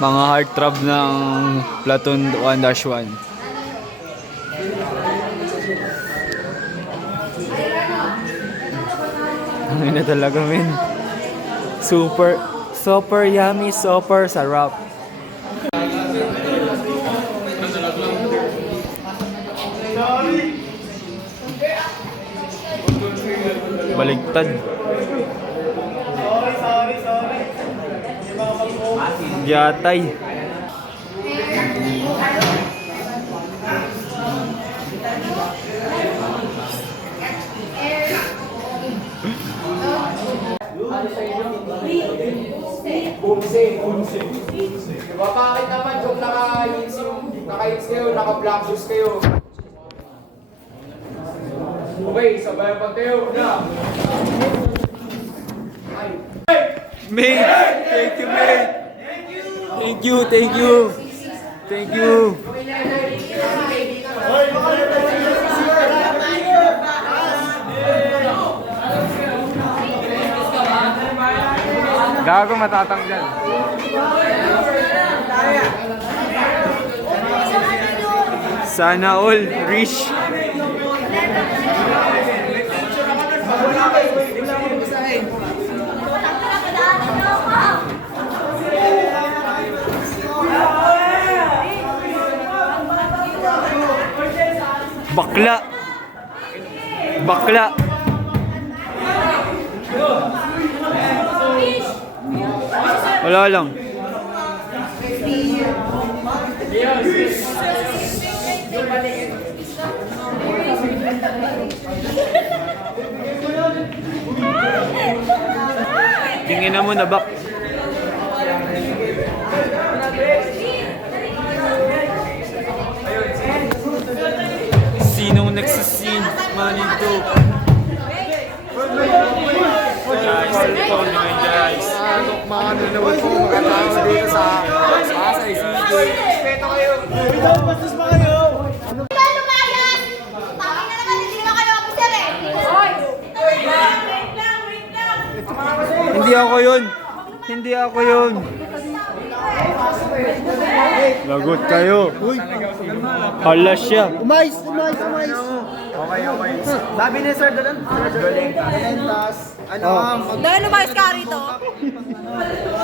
Mga heartthrob ng Platoon 1-1. Ang ina talaga, men. Super yummy, super sarap. Baligtad. Yatay. Bakit naman kung naka-hits kayo, naka-black shoes kayo? Okay, sabay pa kayo na. Mate! Thank you, mate! Thank you, thank you! Thank you! Gago matatanggal. Sana all rich. Bakla. Bakla. Wala lang. Tingin na mo na bak. Sinong nagsisin? Manito. Guys, cellphone naman guys. Mano naman po mga tao dito sa Pasay City. Respeto kayo. Bastos pa kayo. Lumayas! Tama na naman, hindi naman kayo officer eh! Hoy! Wait lang! Hindi ako yun. Hindi ako yun. Lagot kayo. Hala siya. Umayos! Okay. Sabi ni Sir Dolan. Dahil lumayas ka rito.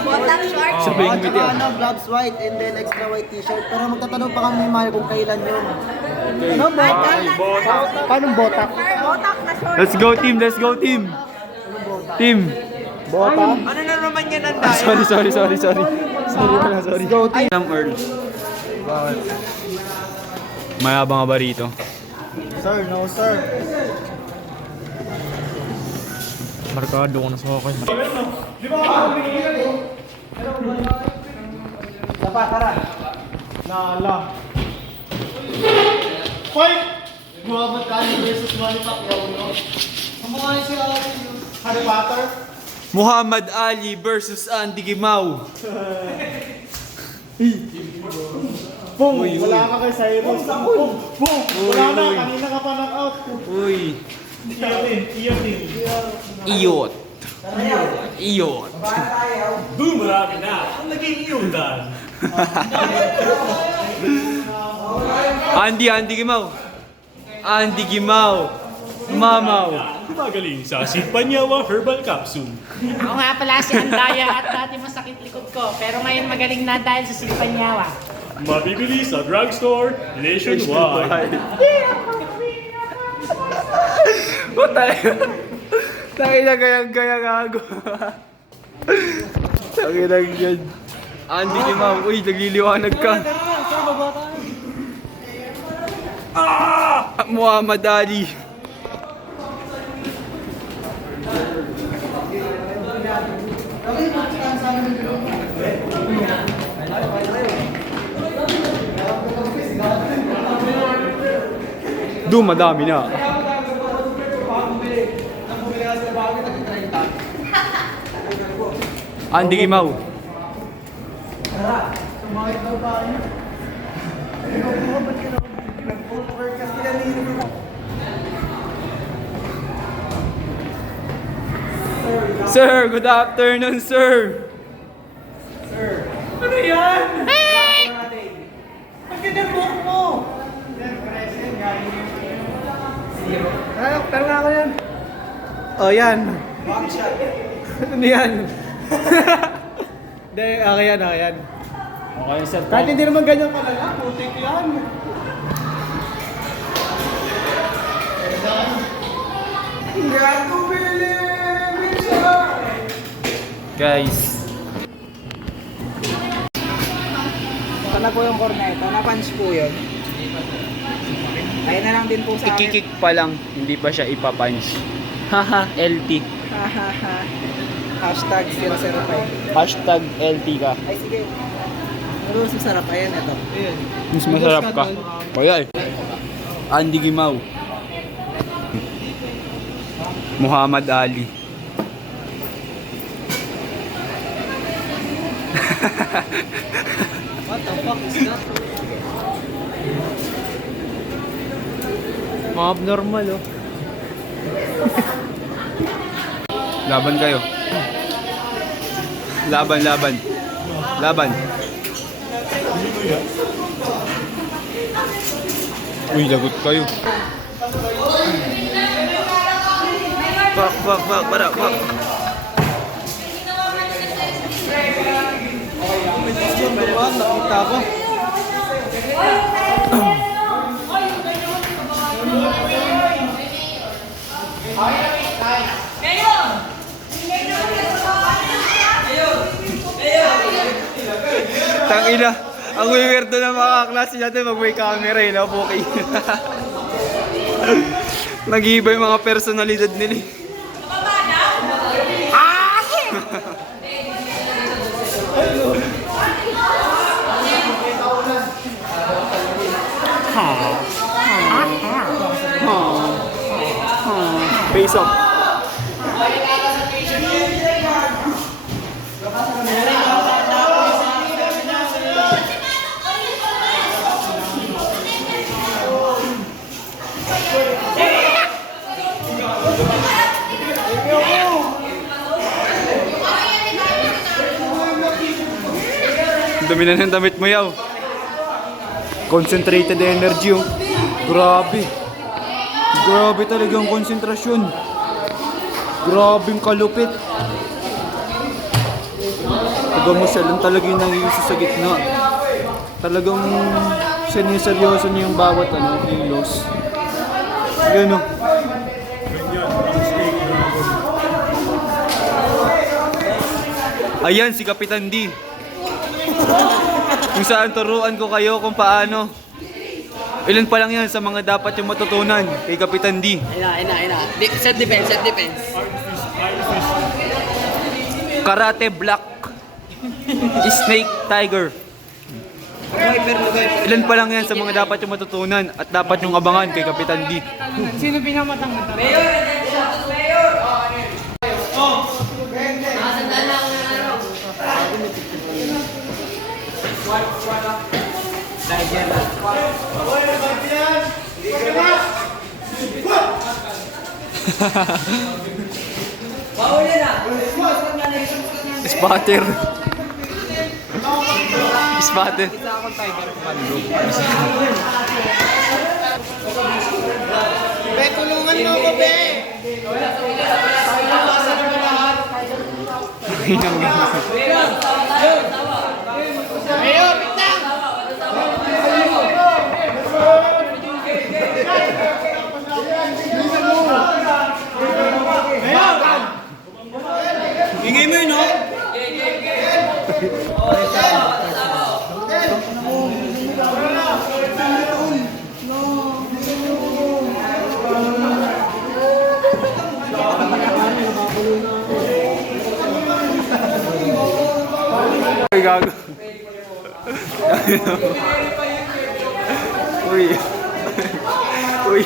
Botak short. Sabihin mo din. Gloves white and then extra white t-shirt. Pero magtatanong pa kami mahal kung kailan yun. Ano botak? Paano botak? Botak na short. Let's go team, let's go team. Team. Botak? Ano na naman yan ang Sorry. Sorry pala, sorry. Go team. Team Earl. Mayabang ka ba rito? Sir, no sir. Markado ko na sa akin. Tara. Nala. Fight! Muhammad Ali versus Manny Pacquiao, no? Ang mukha niya si Harry Potter. Muhammad Ali versus Andy Gimao. Boom! Wala ka kay Cyrus. Boom! Wala na, kanina ka pa knock-out. Uy. Iyot. Iyot. Boom! Marami na! Ang naging iyutan! Andy Gimao. Andy Gimao. Mamaw. Gumagaling sa Sigpanyawa Herbal Capsule. Ako nga pala si Andaya at dati masakit likod ko. Pero ngayon magaling na dahil sa Sigpanyawa. Mabibili sa drugstore nationwide. O tayo. Tayo na gayang-gaya gago. Tayo na yan. Andy Gimao. Uy, nagliliwanag ka. Muhammad Ali. Madami na. Andy Gimao. Sir, good afternoon, sir. Ano yan? Ang ganyan buhok mo! Pero nga ako yan. Oh, yan. Ano yan? Hindi, okay yan, okay yan. Okay, sir. Kahit hindi naman ganyan kalala, putik yan. Guys. Ito na po yung corneta. Na-punch po yun. Ayun na lang din po sa akin. Ikikik pa lang, hindi pa siya ipapunch. Haha, LT. Hashtag 005. Hashtag LT ka. Ay sige. Ano mas masarap? Ayan ito. Mas masarap ka. Kaya Andy Gimaw. Muhammad Ali. What the fuck is that? Mga abnormal, oh. Laban kayo. Laban, laban. Laban. Uy, lagot kayo. Pak, para, pak. Nakita ko. Tangina. Ang weird na mga klase natin mag-may camera eh, no? Okay. Nag-iiba yung mga personalidad nila. Face off. Dami na ng damit mo yaw. Concentrated energy oh. Grabe. Grabe talagang konsentrasyon. Grabing kalupit. Taga mo siya lang talaga yung nangyayos sa gitna. Talagang siniseryoso niya yung bawat kilos. Yan oh. Ayan si Kapitan D. Kung saan turuan ko kayo kung paano. Ilan pa lang yan sa mga dapat yung matutunan kay Kapitan D. Ina. Set defense. Karate Black. Snake Tiger. Ilan pa lang yan sa mga dapat yung matutunan at dapat yung abangan kay Kapitan D. Sino pinamatang mo? Spatter. Spatter. Be, tulungan mo ako, be! Ingay mo yun, no? Uy, gago. Uy. Uy.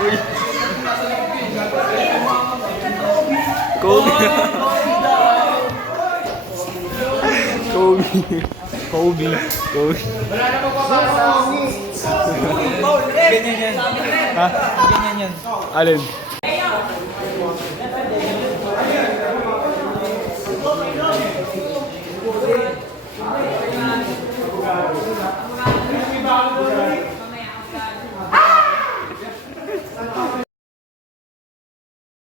Uy. Kobe. Kobe. Ganyan yan. Ha? Ganyan yan. Alin?